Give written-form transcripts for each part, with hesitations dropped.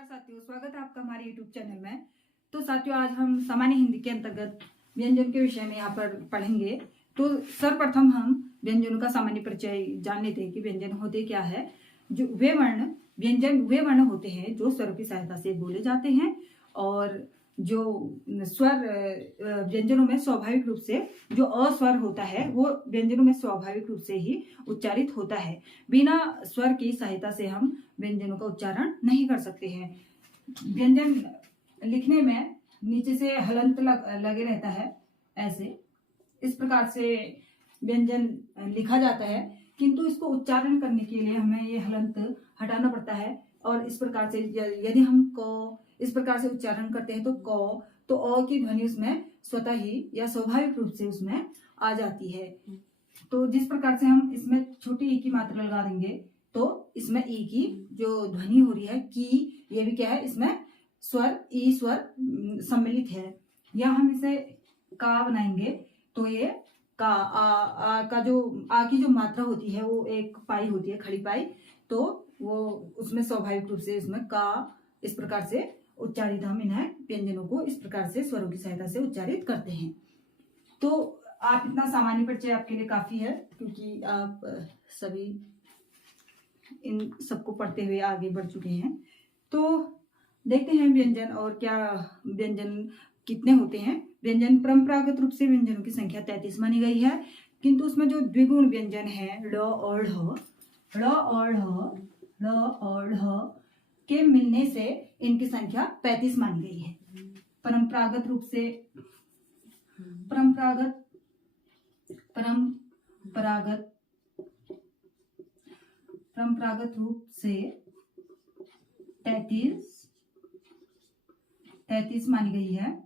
नमस्कार साथियों, स्वागत है आपका हमारे YouTube चैनल में। तो साथियों, आज हम सामान्य हिंदी के अंतर्गत व्यंजन के विषय में यहाँ पर पढ़ेंगे। तो सर्वप्रथम हम व्यंजनों का सामान्य परिचय जान लेते हैं कि व्यंजन होते क्या है। जो व्यंजन वे वर्ण होते हैं जो स्वर की सहायता से बोले जाते हैं, और जो स्वर व्यंजनों में स्वाभाविक रूप से जो अस्वर होता है वो व्यंजनों में स्वाभाविक रूप से ही उच्चारित होता है। बिना स्वर की सहायता से हम व्यंजनों का उच्चारण नहीं कर सकते हैं। व्यंजन लिखने में नीचे से हलंत लगे रहता है, ऐसे इस प्रकार से व्यंजन लिखा जाता है, किंतु इसको उच्चारण करने के लिए हमें ये हलंत हटाना पड़ता है। और इस प्रकार से यदि हम क इस प्रकार से उच्चारण करते हैं तो क, तो अ की ध्वनि उसमें स्वतः ही या स्वाभाविक रूप से उसमें आ जाती है। तो जिस प्रकार से हम इसमें छोटी ई की मात्रा लगा देंगे तो इसमें ई की जो ध्वनि हो रही है की, ये भी क्या है, इसमें स्वर ई स्वर सम्मिलित है। या हम इसे का बनाएंगे तो ये का आ का जो आ की जो मात्रा होती है वो एक पाई होती है, खड़ी पाई, तो वो उसमें स्वाभाविक रूप से इसमें का इस प्रकार से उच्चारित, हम इन्हें व्यंजनों को इस प्रकार से स्वरों की सहायता से उच्चारित करते हैं। तो आप इतना सामान्य परिचय आपके लिए काफी है, क्योंकि आप सभी इन सबको पढ़ते हुए आगे बढ़ चुके हैं। तो देखते हैं व्यंजन और क्या व्यंजन कितने होते हैं। व्यंजन परंपरागत रूप से व्यंजनों की संख्या 33 मानी गई है, किंतु उसमें जो द्विगुण व्यंजन है ल और ढ के मिलने से इनकी संख्या 35 मानी गई है। परंपरागत रूप से परंपरागत रूप से 33 मानी गई है।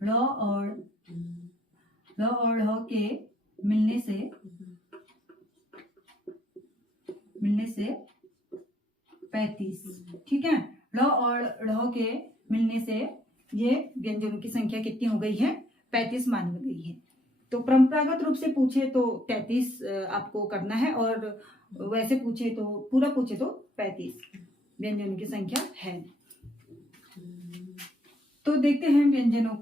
ल और ढ के मिलने से 35, ठीक है। ल और ढ के मिलने से ये व्यंजनों की संख्या कितनी हो गई है, 35 मानी गई है। तो परंपरागत रूप से पूछे तो 33 आपको करना है, और वैसे पूछे तो पूरा पूछे तो 35 व्यंजनों की संख्या है। तो देखते हैं व्यंजनों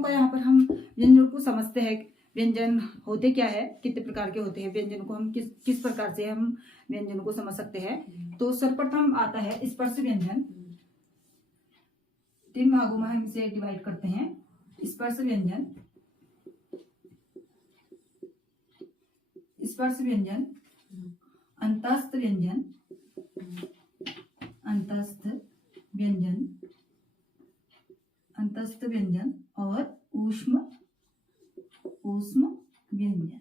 का यहाँ पर हम व्यंजनों को समझते हैं। व्यंजन होते क्या है, कितने प्रकार के होते हैं, व्यंजनों को हम किस प्रकार से हम व्यंजनों को समझ सकते हैं। तो सर्वप्रथम आता है स्पर्श व्यंजन। 3 भागों में हम इसे डिवाइड करते हैं। स्पर्श व्यंजन, अंतस्थ व्यंजन और ऊष्म व्यंजन।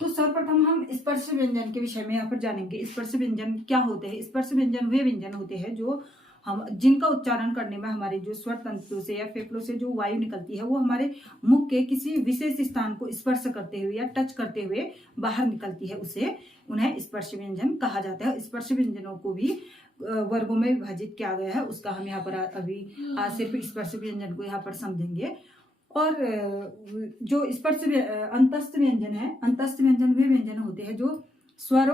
तो सर्वप्रथम हम स्पर्श व्यंजन के विषय में यहाँ पर जानेंगे। स्पर्श व्यंजन क्या होते हैं। स्पर्श व्यंजन वे व्यंजन होते हैं जो हम जिनका उच्चारण करने में हमारे जो स्वर तंत्रों से या फेफड़ों से जो वायु निकलती है वो हमारे मुख के किसी विशेष स्थान को स्पर्श करते हुए या टच करते हुए बाहर निकलती है, उन्हें स्पर्श व्यंजन कहा जाता है। स्पर्श व्यंजनों को भी वर्गों में विभाजित किया गया है, उसका हम यहाँ पर अभी आज सिर्फ स्पर्श व्यंजन को यहाँ पर समझेंगे। और जो अंतस्थ व्यंजन वे व्यंजन होते हैं जो स्वर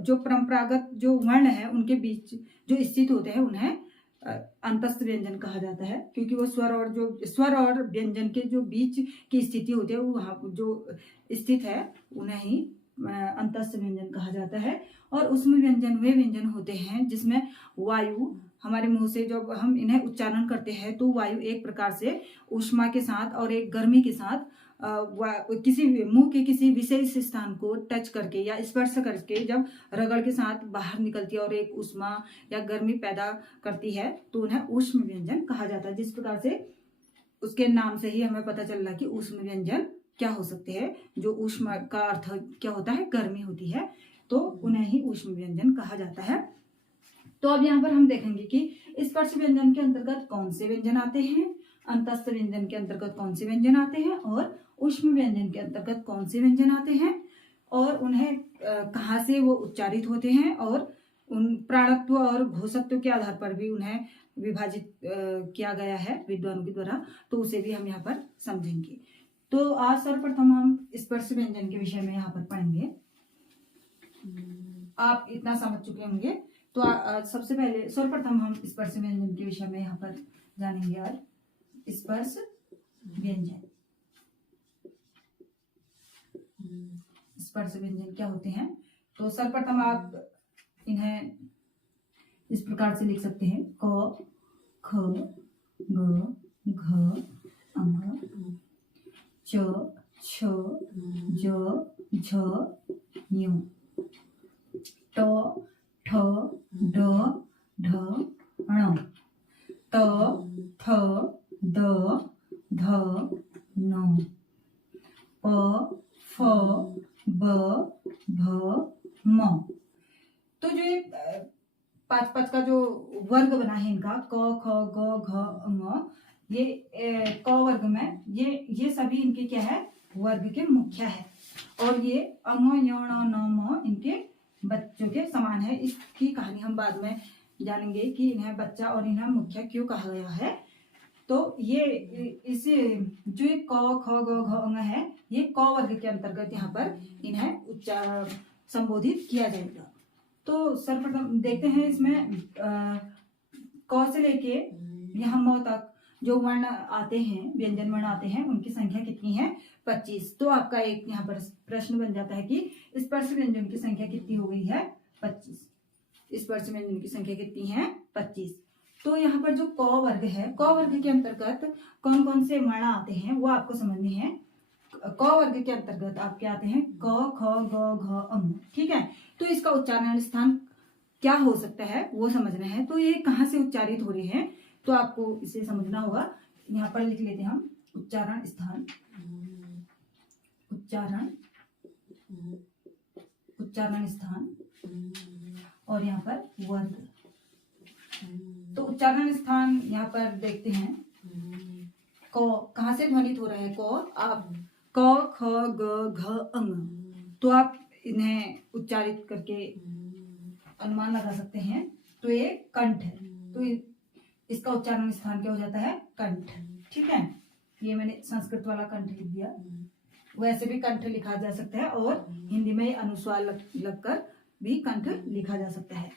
जो परंपरागत जो वर्ण है उनके बीच जो स्थित होते हैं, उन्हें अंतस्थ व्यंजन कहा जाता है, क्योंकि वो स्वर और व्यंजन के जो बीच की स्थिति होती है वो वहाँ जो स्थित है उन्हें ही अंतस्थ व्यंजन कहा जाता है। और उसमें व्यंजन वे व्यंजन होते हैं जिसमें वायु हमारे मुंह से जब हम इन्हें उच्चारण करते हैं तो वायु एक प्रकार से ऊष्मा के साथ और एक गर्मी के साथ किसी मुंह के किसी विशेष स्थान को टच करके या स्पर्श करके जब रगड़ के साथ बाहर निकलती है और एक ऊष्मा या गर्मी पैदा करती है, तो उन्हें ऊष्म व्यंजन कहा जाता है। जिस प्रकार से उसके नाम से ही हमें पता चल रहा है कि ऊष्म व्यंजन क्या हो सकते हैं। जो ऊष्मा का अर्थ क्या होता है, गर्मी होती है, तो उन्हें ही ऊष्म व्यंजन कहा जाता है। तो अब यहाँ पर हम देखेंगे कि स्पर्श व्यंजन के अंतर्गत कौन से व्यंजन आते हैं, अंतस्थ व्यंजन के अंतर्गत कौन से व्यंजन आते हैं, और ऊष्म व्यंजन के अंतर्गत कौन से व्यंजन आते हैं, और उन्हें कहाँ से वो उच्चारित होते हैं, और उन प्राणत्व और घोषत्व के आधार पर भी उन्हें विभाजित किया गया है विद्वानों के द्वारा, तो उसे भी हम यहाँ पर समझेंगे। तो आज सर्वप्रथम हम स्पर्श व्यंजन के विषय में यहाँ पर पढ़ेंगे। आप इतना समझ चुके होंगे, तो तो सबसे पहले सर्वप्रथम हम स्पर्श व्यंजन के विषय में यहाँ पर जानेंगे आज। स्पर्श व्यंजन, स्पर्श व्यंजन क्या होते हैं? तो सर्वप्रथम आप इन्हें इस प्रकार से लिख सकते हैं। क, ख, ग, घ, अंग, च, छ, ज, झ, ञ, ट, ठ, ड, ढ, ण, त, थ, द, ध, न, प, फ, ब, भ, म। तो जो ये पांच पांच का जो वर्ग बना है इनका, क, ख, ग, घ, ङ, ये क वर्ग में ये सभी इनके क्या है? वर्ग के मुख्य है। और ये अंग, य, ण, म इनके बच्चों के समान है। इसकी कहानी हम बाद में जानेंगे कि इन्हें बच्चा और इन्हें मुख्य क्यों कहा गया है। तो ये इस जो क, ख, ग, घ, ङ है, ये क वर्ग के अंतर्गत यहाँ पर इन्हें उच्चारण संबोधित किया जाएगा। तो सर्वप्रथम देखते हैं इसमें क से लेके यहाँ म तक जो वर्ण आते हैं, व्यंजन वर्ण आते हैं, उनकी संख्या कितनी है? 25। तो आपका एक यहाँ पर प्रश्न बन जाता है कि स्पर्श व्यंजन की संख्या कितनी हो गई है? 25। स्पर्श व्यंजन की संख्या कितनी है? 25। तो यहाँ पर जो क वर्ग है, क वर्ग के अंतर्गत कौन कौन से वर्ण आते हैं वो आपको समझने हैं। क वर्ग के अंतर्गत आपके आते हैं क, ख, ग, घ, अंग। ठीक है, तो इसका उच्चारण स्थान क्या हो सकता है वो समझना है। तो ये कहाँ से उच्चारित हो रहे हैं तो आपको इसे समझना होगा। यहाँ पर लिख लेते हैं हम उच्चारण स्थान, उच्चारण स्थान और यहाँ पर वर्ग। तो उच्चारण स्थान यहाँ पर देखते हैं क कहाँ से ध्वनित हो रहा है? क, आप क, ख, ग, घ, अंग। तो आप इन्हें उच्चारित करके अनुमान लगा सकते हैं। तो ये कंठ है, तो इसका उच्चारण स्थान क्या हो जाता है? कंठ। ठीक है, ये मैंने संस्कृत वाला कंठ लिख दिया। वैसे भी कंठ लिखा जा सकता है और हिंदी में अनुस्वार लगकर भी कंठ लिखा जा सकता है।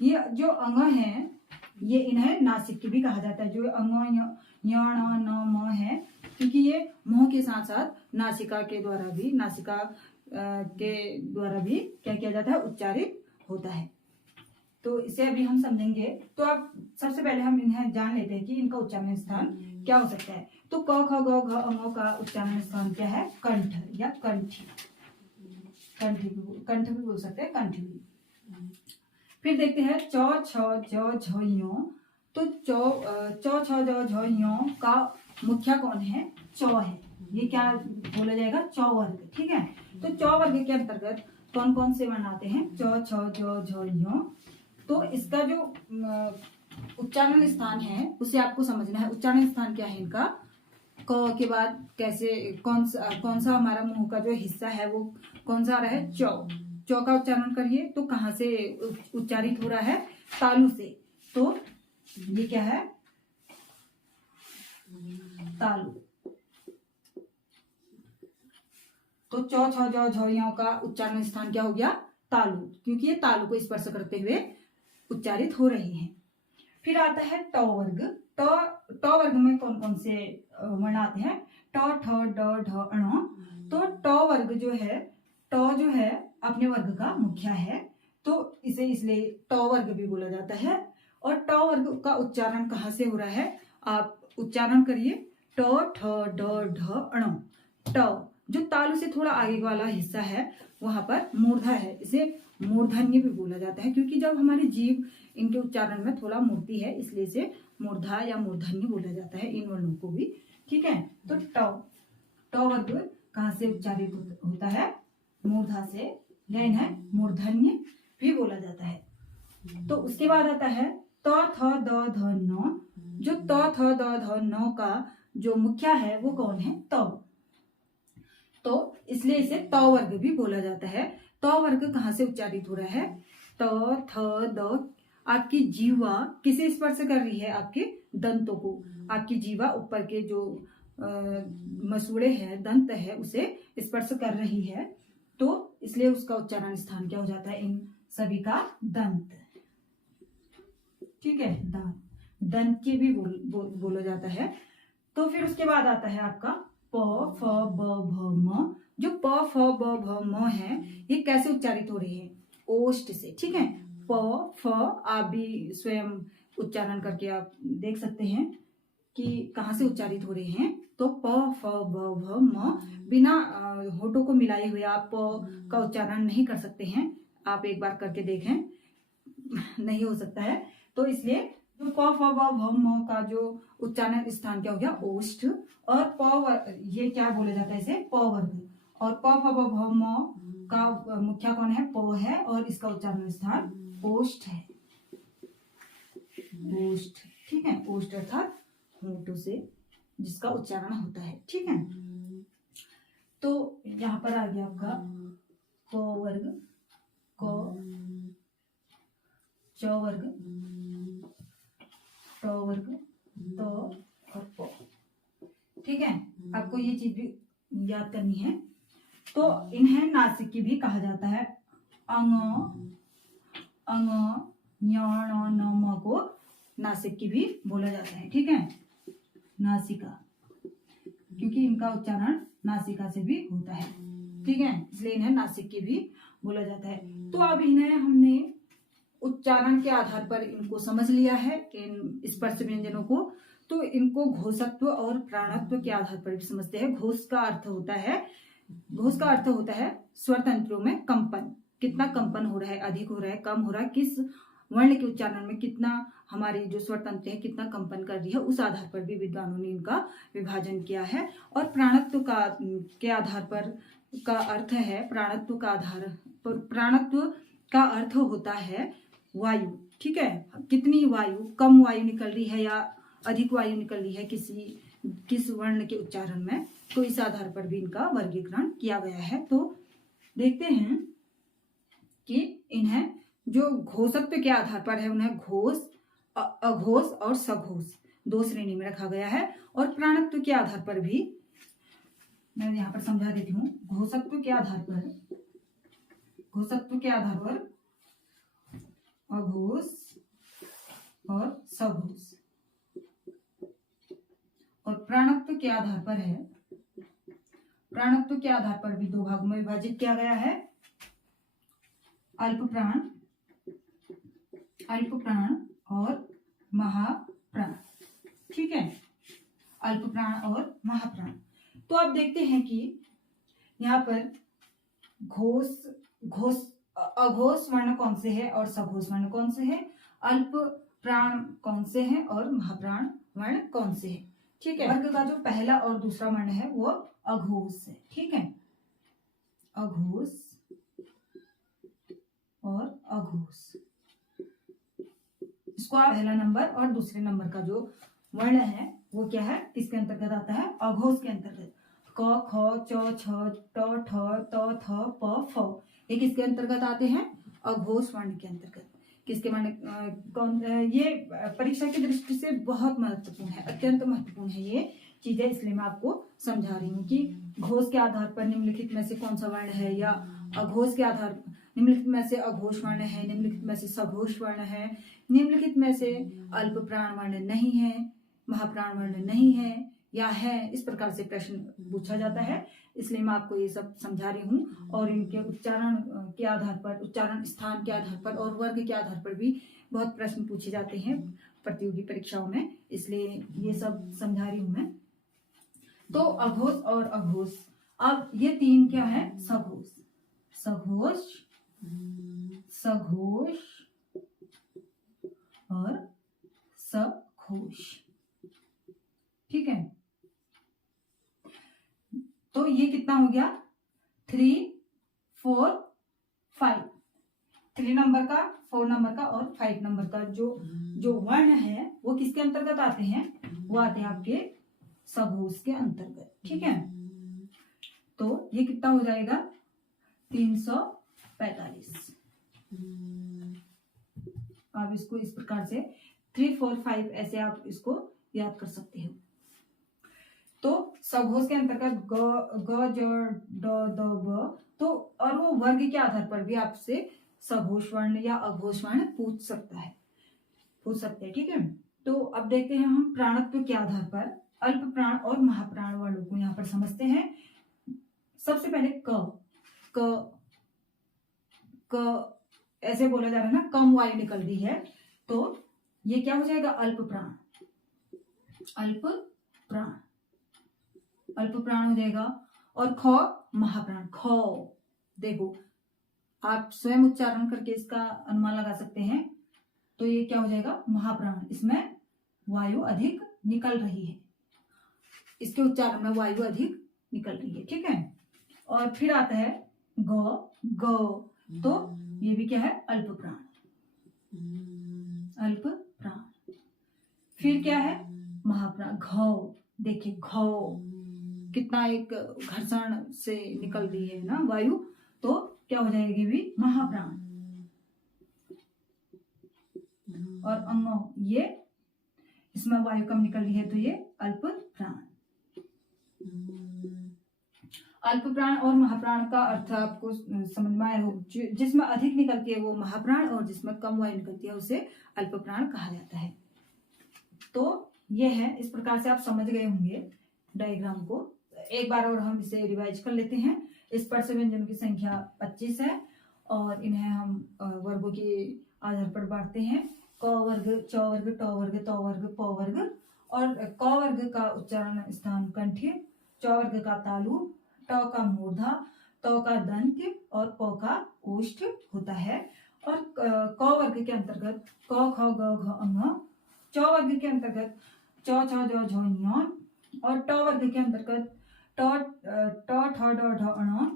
ये जो अंग है, ये इन्हें नासिक भी कहा जाता है। जो अंग य, ण, म है, क्योंकि ये मुंह के साथ साथ नासिका के द्वारा भी क्या किया जाता है? उच्चारित होता है। तो इसे अभी हम समझेंगे। तो अब सबसे पहले हम इन्हें जान लेते हैं कि इनका उच्चारण स्थान क्या हो सकता है। तो क, ख, ग, घ, अंगों का उच्चारण स्थान क्या है? कंठ या कंठी। कंठ भी बोल सकते हैं, कंठ भी। फिर देखते हैं च, छ, ज, झ, ञ। तो च, छ, ज, झ, ञ का मुख्य कौन है? च है। ये क्या बोला जाएगा? च वर्ग। ठीक है, तो च वर्ग के अंतर्गत कौन कौन से वर्ण आते हैं? च, छ, ज, झ, ञ। तो इसका जो उच्चारण स्थान है उसे आपको समझना है। उच्चारण स्थान क्या है इनका? क के बाद कैसे कौन सा हमारा मुंह का जो हिस्सा है वो कौन सा आ रहा है? चौ का उच्चारण करिए। तो कहाँ से उच्चारित हो रहा है? तालु से। तो ये क्या है? तालु। तो च, छ, ज, झ, ञ का उच्चारण स्थान क्या हो गया? तालु, क्योंकि ये तालु को स्पर्श करते हुए उच्चारित हो रही हैं। फिर आता है ट वर्ग। ट वर्ग में कौन कौन से वर्ण आते हैं? ट, ठ, ड, ढ, ण। तो ट वर्ग जो है, ट जो है अपने वर्ग का मुख्य है, तो इसे इसलिए ट वर्ग भी बोला जाता है। और ट वर्ग का उच्चारण कहाँ से हो रहा है? आप उच्चारण करिए ट, ठ, ड, ढ, ण। ट जो तालु से थोड़ा आगे वाला हिस्सा है वहां पर मूर्धा है, इसे मूर्धन्य भी बोला जाता है, क्योंकि जब हमारी जीभ इनके उच्चारण में थोड़ा मुड़ती है इसलिए इसे मूर्धा या मूर्धन्य बोला जाता है, इन वर्णों को भी। ठीक है, तो ट वर्ग कहाँ से उच्चारित होता है? मूर्धा से, या इन्हें मूर्धन्य भी बोला जाता है। तो उसके बाद आता है त, थ, द, ध, न। जो त, थ, द, ध, न का जो मुख्य है वो कौन है? त। तो इसलिए इसे त वर्ग भी बोला जाता है। त वर्ग कहाँ से उच्चारित हो रहा है? त, थ, द। आपकी जीवा किसे स्पर्श कर रही है? आपके दंतों को। आपकी जीवा ऊपर के जो मसूड़े हैं, दंत है, उसे स्पर्श कर रही है, तो इसलिए उसका उच्चारण स्थान क्या हो जाता है? इन सभी का दंत। ठीक है, दान, दंत के भी बोला जाता है। तो फिर उसके बाद आता है आपका प फ ब भ म। जो प फ ब भ म है ये कैसे उच्चारित हो रहे हैं? ओष्ठ से, ठीक है। प फ आप भी स्वयं उच्चारण करके आप देख सकते हैं कि कहाँ से उच्चारित हो रहे हैं। तो प फ ब भ म बिना होठों को मिलाए हुए आप प का उच्चारण नहीं कर सकते हैं। आप एक बार करके देखें, नहीं हो सकता है। तो इसलिए जो प फ ब भ म का जो उच्चारण स्थान क्या हो गया? ओष्ठ। और ये क्या बोला जाता है इसे? प वर्ग। और प फ ब भ म का मुख्या कौन है? प है, और इसका उच्चारण स्थान ओष्ठ है। ओष्ठ, ठीक है। ओष्ठ अर्थात होठों से जिसका उच्चारण होता है, ठीक है। तो यहाँ पर आ गया आपका क वर्ग, क, च वर्ग, ट वर्ग, त और प, ठीक है। आपको ये चीज भी याद करनी है। तो इन्हें नासिकी भी कहा जाता है। अंग, अंग, ञ, ण, न, म को नासिकी भी बोला जाता है, ठीक है। नासिका, क्योंकि इनका उच्चारण नासिका से भी होता है, ठीक है, इसलिए इन्हें नासिकी भी बोला जाता है। तो अब इन्हें हमने उच्चारण के आधार पर इनको समझ लिया है, इन स्पर्श व्यंजनों को। तो इनको घोषत्व और प्राणत्व के आधार पर भी समझते हैं। घोष का अर्थ होता है स्वर तंत्रों में कंपन, कितना कंपन हो रहा है, अधिक हो रहा है, कम हो रहा है, किस वर्ण के उच्चारण में कितना हमारी जो स्वर तंत्र है कितना कंपन कर रही है, उस आधार पर भी विद्वानों ने इनका विभाजन किया है। और प्राणत्व के आधार पर का अर्थ है, प्राणत्व का अर्थ होता है वायु, ठीक है। कितनी वायु, कम वायु निकल रही है या अधिक वायु निकल रही है किस वर्ण के उच्चारण में, तो इस आधार पर भी इनका वर्गीकरण किया गया है। तो देखते हैं कि इन्हें जो घोषत्व के आधार पर है उन्हें घोष, अघोष और सघोष दो श्रेणी में रखा गया है। और प्राणत्व के आधार पर भी मैं यहाँ पर समझा देती हूँ। घोषत्व के आधार पर अघोष और सघोष, और प्राणत्व के आधार पर भी दो भागों में विभाजित किया गया है। अल्प प्राण और महाप्राण, ठीक है। अल्प प्राण और महाप्राण। तो आप देखते हैं कि यहाँ पर अघोष वर्ण कौन से है और सघोष वर्ण कौन से है, अल्प प्राण कौन से हैं और महाप्राण वर्ण कौन से है, ठीक है। वर्ग का जो पहला और दूसरा वर्ण है वो अघोष है, ठीक है। अघोष और अघोष, इसको आप पहला नंबर और दूसरे नंबर का जो वर्ण है वो क्या है, किसके अंतर्गत आता है? अघोष के अंतर्गत। क, ख, च, छ, ट, ठ, त, थ, प, फ, ये किसके अंतर्गत आते हैं? अघोष वर्ण के अंतर्गत। किसके वर्ण कौन? ये परीक्षा की दृष्टि से बहुत महत्वपूर्ण है, अत्यंत महत्वपूर्ण है ये चीजें, इसलिए मैं आपको समझा रही हूँ कि घोष के आधार पर निम्नलिखित में से कौन सा वर्ण है, या अघोष के आधार निम्नलिखित में से अघोष वर्ण है, निम्नलिखित में से सघोष वर्ण है, निम्नलिखित में से अल्प प्राण वर्ण नहीं है, महाप्राण वर्ण नहीं है या है, इस प्रकार से प्रश्न पूछा जाता है। इसलिए मैं आपको ये सब समझा रही हूँ। और इनके उच्चारण के आधार पर, उच्चारण स्थान के आधार पर और वर्ग के आधार पर भी बहुत प्रश्न पूछे जाते हैं प्रतियोगी परीक्षाओं में, इसलिए ये सब समझा रही हूँ मैं। तो अघोष और अघोष, अब ये तीन क्या है? सघोष, सघोष, सघोष और सघोष, ठीक है। तो ये कितना हो गया? 3, 4, 5, 3 नंबर का, 4 नंबर का और 5 नंबर का जो वर्ण है वो किसके अंतर्गत आते हैं? वो आते हैं आपके सघोष के अंतर्गत, ठीक है। तो ये कितना हो जाएगा? 345। आप इसको इस प्रकार से 3, 4, 5 ऐसे आप इसको याद कर सकते हो। तो सघोष के अंतर्गत ग, ज, ड, द, ब, तो और वो वर्ग के आधार पर भी आपसे सघोष वर्ण या अघोष वर्ण पूछ सकता है। पूछ सकते हैं, ठीक है। तो अब देखते हैं हम प्राणत्व के आधार पर अल्प प्राण और महाप्राण वर्णों को यहाँ पर समझते हैं। सबसे पहले क ऐसे बोला जा रहा है ना, कम वायु निकल रही है, तो ये क्या हो जाएगा, अल्प प्राण हो जाएगा। और ख महाप्राण, ख देखो आप स्वयं उच्चारण करके इसका अनुमान लगा सकते हैं। तो ये क्या हो जाएगा, महाप्राण, इसमें वायु अधिक निकल रही है, इसके उच्चारण में वायु अधिक निकल रही है, ठीक है। और फिर आता है ग, तो ये भी क्या है, अल्प प्राण। फिर क्या है, महाप्राण, घ, देखिए घ कितना एक घर्षण से निकल रही है ना वायु, तो क्या हो जाएगी भी, महाप्राण। और अंग, ये इसमें वायु कम निकल रही है, तो ये अल्प प्राण। अल्प प्राण और महाप्राण का अर्थ आपको समझ में आया हो। जिसमें अधिक निकलती है वो महाप्राण, और जिसमें कम वायु निकलती है उसे अल्प प्राण कहा जाता है। तो ये है, इस प्रकार से आप समझ गए होंगे डायग्राम को। एक बार और हम इसे रिवाइज कर लेते हैं। स्पर्श व्यंजनों की संख्या 25 है और इन्हें हम वर्गों के आधार पर बांटते हैं। क वर्ग, च वर्ग, ट वर्ग, त वर्ग, प वर्ग। और क वर्ग का उच्चारण स्थान कंठ्य, च वर्ग का तालु, ट का मूर्धा, त का दंत्य और प का ओष्ठ होता है। और क वर्ग के अंतर्गत क, ख, ग, घ, अंग। च वर्ग के अंतर्गत च, छ, ज, झ, ञ। और ट वर्ग के अंतर्गत ट, ठ, ड, ढ, ण।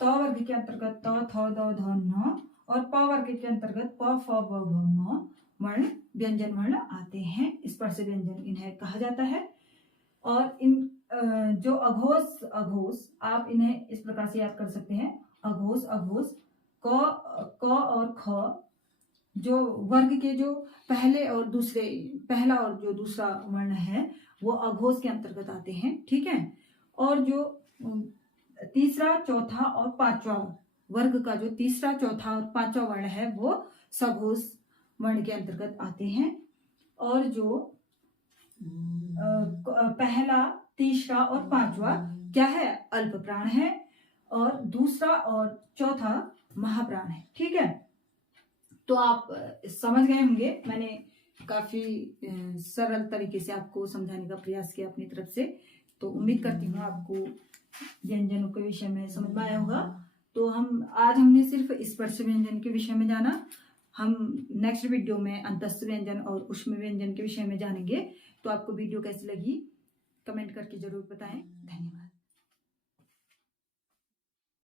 त वर्ग के अंतर्गत त, थ, द, ध, न। और प वर्ग के अंतर्गत प, फ, ब, भ, म वर्ण, व्यंजन वर्ण आते हैं। स्पर्श व्यंजन इन्हें कहा जाता है। और इन जो अघोष आप इन्हें इस प्रकार से याद कर सकते हैं। अघोष क और ख जो वर्ग के जो पहला और जो दूसरा वर्ण है वो अघोष के अंतर्गत आते हैं, ठीक है। और जो तीसरा, चौथा और पांचवा वर्ग का जो तीसरा, चौथा और पांचवा वर्ण है वो सघोष वर्ण के अंतर्गत आते हैं। और जो पहला, तीसरा और पांचवा क्या है, अल्प प्राण है। और दूसरा और चौथा महाप्राण है, ठीक है। तो आप समझ गए होंगे, मैंने काफी सरल तरीके से आपको समझाने का प्रयास किया अपनी तरफ से। तो उम्मीद करती हूँ आपको व्यंजनों के विषय में समझ में आया होगा। तो आज हमने सिर्फ स्पर्श व्यंजन के विषय में जाना। हम नेक्स्ट वीडियो में अंतस्थ व्यंजन और ऊष्म व्यंजन के विषय में जानेंगे। तो आपको वीडियो कैसी लगी कमेंट करके जरूर बताएं। धन्यवाद।